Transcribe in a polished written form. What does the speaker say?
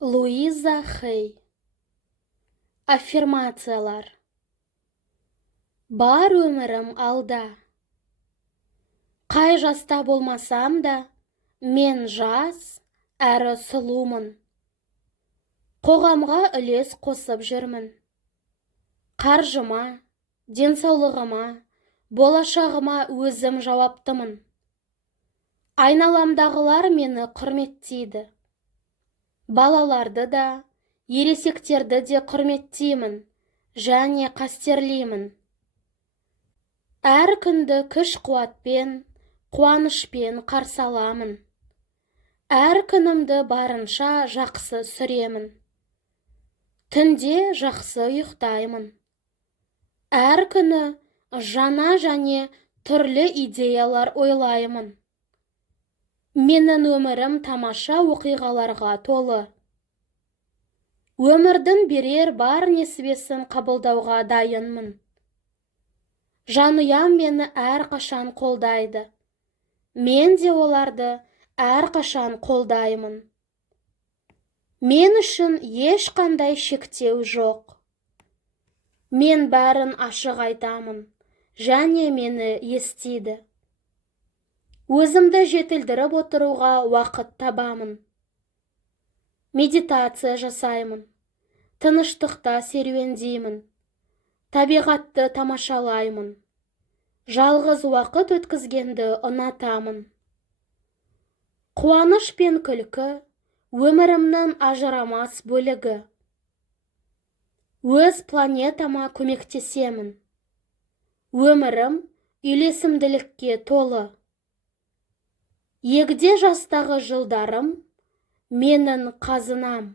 Луиза Хей. Аффирмациялар. Бар өмірім алда. Қай жаста болмасам да, мен жас әрі сұлумын. Қоғамға үлес қосып жүрмін. Қаржыма, денсаулығыма, болашағыма өзім жауаптымын. Айналамдағылар мені құрметтейді. Балаларды да, ересектерді де құрметтеймін және қастерлеймін. Әр күнді күш-қуатпен, қуанышпен қарсы аламын. Әр күнімді барынша жақсы сүремін. Түнде жақсы ұйықтаймын. Әр күні жаңа және түрлі идеялар ойлаймын. Менің өмірім тамаша оқиғаларға толы. Өмірдің берер бар несібесін қабылдауға дайынмын. Жанұям мені әрқашан қолдайды. Мен де оларды әрқашан қолдаймын. Мен үшін ешқандай шектеу жоқ. Мен бәрін ашық айтамын, және мені естиді. Өзімді жетілдіріп отыруға уақыт табамын. Медитация жасаймын. Тыныштықта серуендеймін. Табиғатты тамашалаймын. Жалғыз уақыт өткізгенді ұнатамын. Қуаныш пен күлкі өмірімнің ажырамас бөлігі. Өз планетама көмектесемін. Өмірім үйлесімділікке толы. Егде жастағы жылдарым менің қазынам.